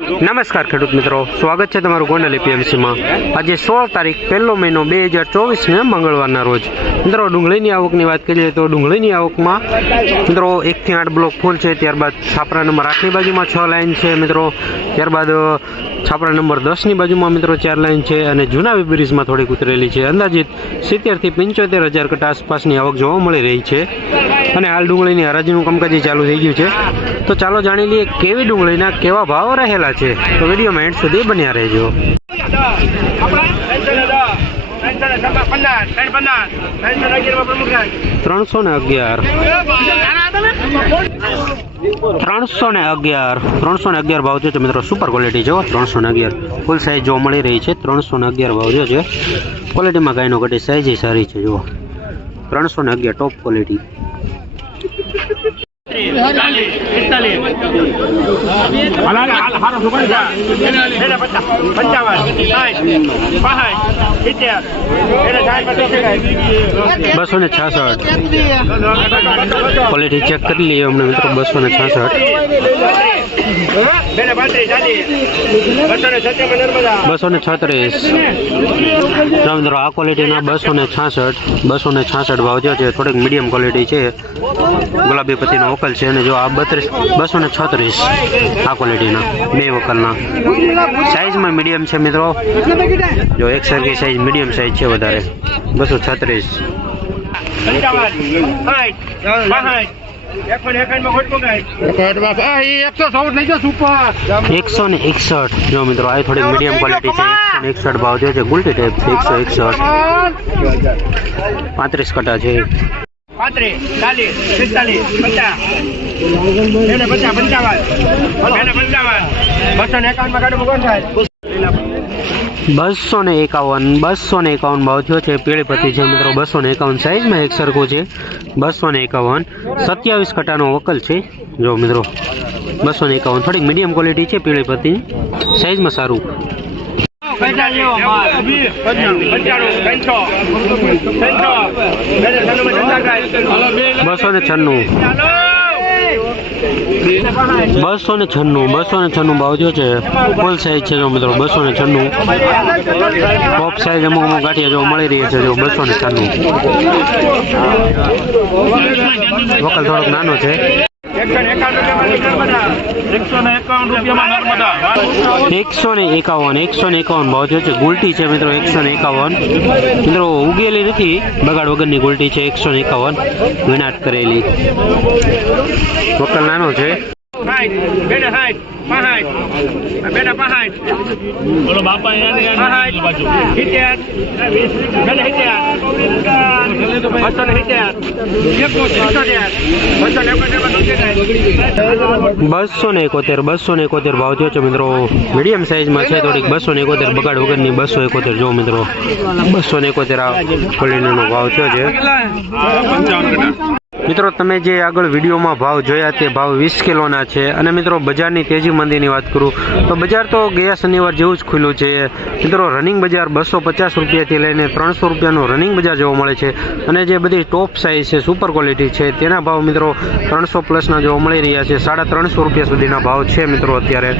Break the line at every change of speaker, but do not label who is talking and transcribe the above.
નમસ્કાર ખેડૂત મિત્રો, સ્વાગત છે તમારું ગોંડલ એપીએમસીમાં. આજે સોળ તારીખ, પહેલો મહિનો બે હજાર ચોવીસને મંગળવારના રોજ. મિત્રો, ડુંગળીની આવકની વાત કરીએ તો ડુંગળીની આવકમાં, મિત્રો, એકથી આઠ બ્લોક ફૂલ છે, ત્યારબાદ છાપરા નંબર આઠની બાજુમાં છ લાઇન છે, મિત્રો. ત્યારબાદ છાપરા નંબર દસની બાજુમાં મિત્રો ચાર લાઇન છે અને જૂના બ્રિજમાં થોડીક ઉતરેલી છે. અંદાજિત સિત્તેરથી પંચોતેર હજાર કટા આસપાસની આવક જોવા મળી રહી છે. અને હાલ ડુંગળીની હરાજીનું કામકાજ ચાલુ થઈ ગયું છે. તો ચાલો જાણી લઈએ કેવી ડુંગળીના કેવા ભાવ રહેલા છે. તો વિડીયોમાં એન્ડ સુધી બન્યા રહેજો. ત્રણસો ને અગિયાર. ત્રણસો ને અગિયાર. ત્રણસો ને અગિયાર ભાવ છે મિત્રો સુપર ક્વોલિટી જો ત્રણસો ને અગિયાર. ફૂલ સાઇઝ જોવા મળી રહી છે, ત્રણસો ને અગિયાર ભાવ જો છે. ક્વોલિટીમાં ગાયનો ઘટી સાઇઝ સારી છે, જુઓ. ત્રણસો ને અગિયાર ટોપ ક્વોલિટી બસો ને છાસઠ. ક્વોલિટી ચેક કરી લઈએ અમને મિત્રો બસો ને છાસઠ. બસો ને છત્રીસ. મિત્રો આ ક્વોલિટીના બસો ને છાસઠ. બસો ને છાસઠ ભાવ છે થોડીક મીડિયમ ક્વોલિટી છે. ગુલાબી પત્તીનો વકલ છે, અને જો આ બત્રીસ બસો ને છત્રીસ આ ક્વોલિટીના બે વકલના સાઇઝમાં મીડિયમ છે, મિત્રો. જો એક સરખી સાઇઝ મીડિયમ સાઇઝ છે વધારે. બસો છત્રીસ. એકસો ને એકસઠ. જો મિત્રો આ થોડી મીડિયમ ક્વોલિટી છે. એકસો ને એકસઠ ભાવ જે છે ગુલટી ટાઈપ છે એકસો એકસઠ. પાંત્રીસ કટા છે.
પાંત્રીસ ચાલીસ પિસ્તાલીસ પચાસ. પચાસ પંચાવન. પંચાવન. બસો ને એકાવનમાં કાઢો કોણ થાય?
બસો ને એકાવન બસો ને એકાવન ભાવ થયો છે પીળી પત્તી છે મિત્રો બસો ને એકાવન સાઈઝમાં એક સરખું છે. બસો ને એકાવન, સત્યાવીસ કટાનો વકલ છે. જો મિત્રો બસો ને એકાવન થોડીક મીડિયમ ક્વોલિટી છે પીળી સાઇઝમાં સારું. બસો ને છન્નું. બસો ને છન્નું બસો ને છન્નું ભાવ જો છે. ફૂલ સાઈઝ છે જો મિત્રો બસો ને છન્નું. ટોપ સાઈઝ અમુક અમુક ગાંઠિયા જો મળી રહી છે જો બસો ને છન્નું. વકલ થોડોક નાનો છે.
એકસો ને એકાવન એકસો ને એકાવન
ભાવ થયો છે ગુલટી છે મિત્રો એકસો ને એકાવન. મિત્રો ઉગેલી નથી બગાડ વગરની ગુલટી છે એકસો ને એકાવન. વિનાટ કરેલી. વકલ નાનો છે.
બસો ને
બસો ને એકોતેર બસો ને એકોતેર ભાવ થયો છે મિત્રો. મીડિયમ સાઇઝમાં છે, થોડીક બસો ને એકોતેર, બગાડ વગરની બસો એકોતેર જો મિત્રો. બસો ને એકોતેર આ ક્વોલિટીનો ભાવ થયો છે. મિત્રો, તમે જે આગળ વિડીયોમાં ભાવ જોયા તે ભાવ વીસ કિલોના છે. અને મિત્રો, બજારની તેજી મંદીની વાત કરું, તો બજાર તો ગયા શનિવાર જેવું જ ખુલ્લું છે. મિત્રો રનિંગ બજાર બસો પચાસ રૂપિયાથી લઈને ત્રણસો રૂપિયાનું રનિંગ બજાર જોવા મળે છે. અને જે બધી ટોપ સાઇઝ છે સુપર ક્વોલિટી છે, તેના ભાવ મિત્રો ત્રણસો પ્લસના જોવા મળી રહ્યા છે. સાડા ત્રણસો રૂપિયા સુધીના ભાવ છે મિત્રો અત્યારે.